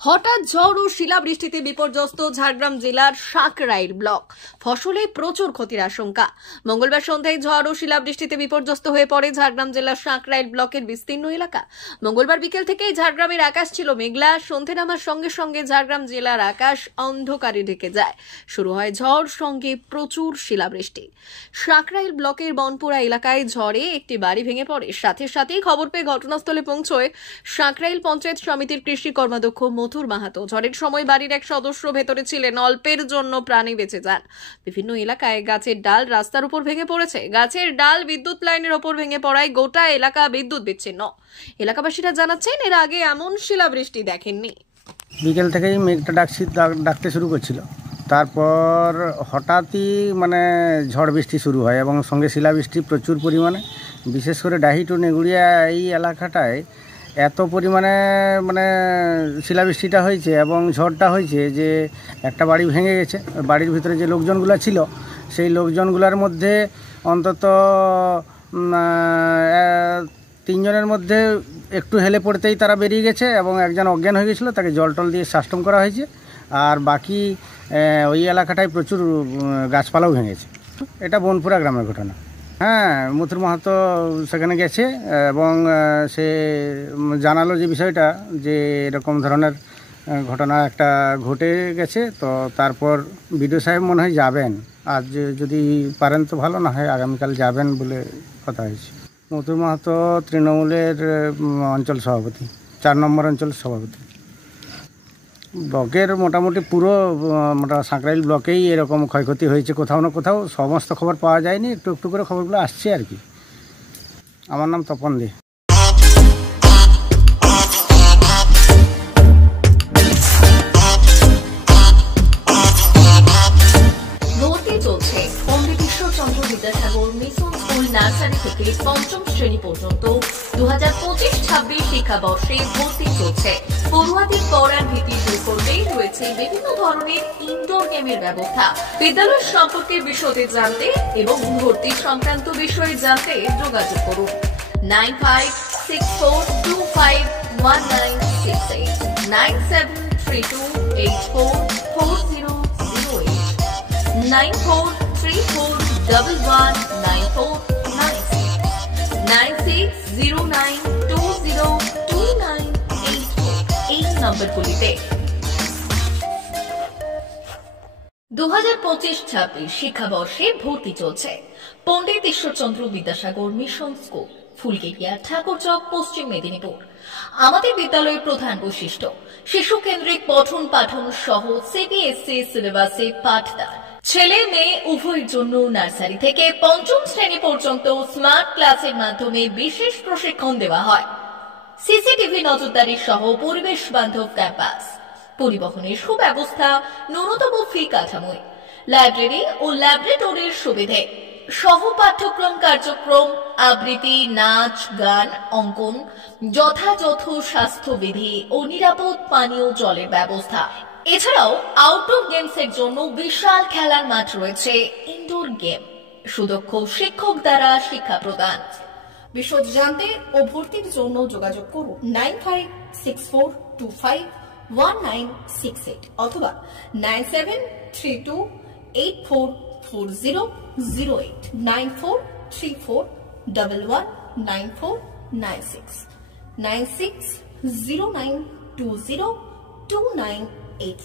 হঠাৎ ঝড় ও শিলাবৃষ্টিতে বিপর্যস্ত ঝাড়গ্রাম জেলার সাঁকরাইল ব্লক। ফসলে প্রচুর ক্ষতির আশঙ্কা। মঙ্গলবার সন্ধ্যায় ঝড় ও শিলাবৃষ্টিতে বিপর্যস্ত হয়ে পড়ে ঝাড়গ্রাম জেলার সাঁকরাইল ব্লকের বিস্তীর্ণ এলাকা। মঙ্গলবার বিকেল থেকেই ঝাড়গ্রামের আকাশ ছিল মেঘলা। সন্ধে নামার সঙ্গে সঙ্গে ঝাড়গ্রাম জেলার আকাশ অন্ধকারে ঢেকে যায়। শুরু হয় ঝড়, সঙ্গে প্রচুর শিলাবৃষ্টি। সাঁকরাইল ব্লকের বনপুরা এলাকায় ঝড়ে একটি বাড়ি ভেঙে পড়ে। সাথে সাথেই খবর পেয়ে ঘটনাস্থলে পৌঁছয় সাঁকরাইল পঞ্চায়েত সমিতির কৃষি কর্মাধ্যক্ষ মথুর মাহাতো। ঝড়ের সময় বাড়ির এক সদস্য ভেতরে ছিলেন, অল্পের জন্য প্রাণে বেঁচে যান। বিভিন্ন এলাকায় গাছের ডাল রাস্তার উপর ভেঙে পড়েছে। গাছের ডাল বিদ্যুৎ লাইনের ওপর ভেঙে পড়ায় গোটা এলাকা বিদ্যুৎ বিচ্ছিন্ন। এলাকাবাসীরা জানাচ্ছেন, এর আগে এমন শিলাবৃষ্টি দেখেননি। বিকেল থেকেই মেঘটা ডাকতে শুরু করছিল, তারপর হঠাৎই ঝড় বৃষ্টি শুরু হয় এবং সঙ্গে শিলাবৃষ্টি প্রচুর পরিমাণে। বিশেষ করে ডাহি টু নেগুড়িয়া এই এলাকাটায় এত পরিমাণে শিলাবৃষ্টিটা হয়েছে এবং ঝড়টা হয়েছে যে একটা বাড়ি ভেঙে গেছে। বাড়ির ভিতরে যে লোকজনগুলো ছিল সেই লোকজনগুলোর মধ্যে অন্তত 3 জনের মধ্যে একটু হেলে পড়তেই তারা বেরিয়ে গেছে এবং একজন অজ্ঞান হয়ে গেছিলো, তাকে জল টল দিয়ে সাস্টম করা হয়েছে। আর বাকি ওই এলাকাটায় প্রচুর গাছপালাও ভেঙেছে। এটা বনপুরা গ্রামের ঘটনা। হ্যাঁ, মথুর মাহাতো সেখানে গেছে এবং সে জানালো যে বিষয়টা, যে এরকম ধরনের ঘটনা একটা ঘটে গেছে। তো তারপর বিডিও সাহেব মনে হয় যাবেন, আজ যদি পারেন তো ভালো, না হয় আগামীকাল যাবেন বলে কথা হয়েছে। মথুর মাহাতো তৃণমূলের অঞ্চল সভাপতি, 4 নম্বর অঞ্চল সভাপতি। ব্লকের মোটামুটি পুরো সাঁকরাইল ব্লকেই এরকম ক্ষয়ক্ষতি হয়েছে কোথাও না কোথাও। সমস্ত খবর পাওয়া যায়নি, একটু একটু করে খবরগুলো আসছে আর কি। আমার নাম তপন দে। নার্সারি থেকে 5ম শ্রেণী পর্যন্ত 2025-26 শিক্ষাবর্ষে ভর্তি চলছে। পড়ুয়াদের পড়ার ভীতি দূর করতেই রয়েছে বিভিন্ন ধরনের ইনডোর গেমের ব্যবস্থা। বিদ্যালয় সম্পর্কে বিশদে জানতে এবং ভর্তি সংক্রান্ত বিষয়ে জানতে যোগাযোগ করুন 9564251968 9732844008 9434119496 9609202984 এই নম্বরগুলিতে। 2025-26 শিক্ষাবর্ষে ভর্তি চলছে। পণ্ডিত ঈশ্বরচন্দ্র বিদ্যাসাগর মিশন স্কুল, ফুলগেটিয়া, ঠাকুরচক, পশ্চিম মেদিনীপুর। আমাদের বিদ্যালয়ের প্রধান বৈশিষ্ট্য শিশু কেন্দ্রিক পঠন পাঠন সহ সিবিএসই সিলেবাসে পাঠদান। ছেলে মেয়ে উভয়ের জন্য নার্সারি থেকে 5ম শ্রেণী পর্যন্ত স্মার্ট ক্লাসের মাধ্যমে বিশেষ প্রশিক্ষণ দেওয়া হয়। সিসিটিভি নজরদারি সহ পরিবেশ বান্ধব ক্যাম্পাস, পরিবহনের সুব্যবস্থা, ন্যূনতম ফি কাঠামোয়, লাইব্রেরি ও ল্যাবরেটরির সুবিধে, সহ পাঠ্যক্রম কার্যক্রম, আবৃত্তি, নাচ, গান, অঙ্কন, যথাযথ স্বাস্থ্যবিধি ও নিরাপদ পানীয় জলের ব্যবস্থা। এছাড়াও আউটডোর গেমসের জন্য বিশাল খেলার মাঠ রয়েছে। ইনডোর গেম, সুদক্ষ শিক্ষক দ্বারা শিক্ষা প্রদান। বিশদ জানতে ও ভর্তির জন্য যোগাযোগ করুন 9564251968 অথবা 9732844008 9434119496 9609202984।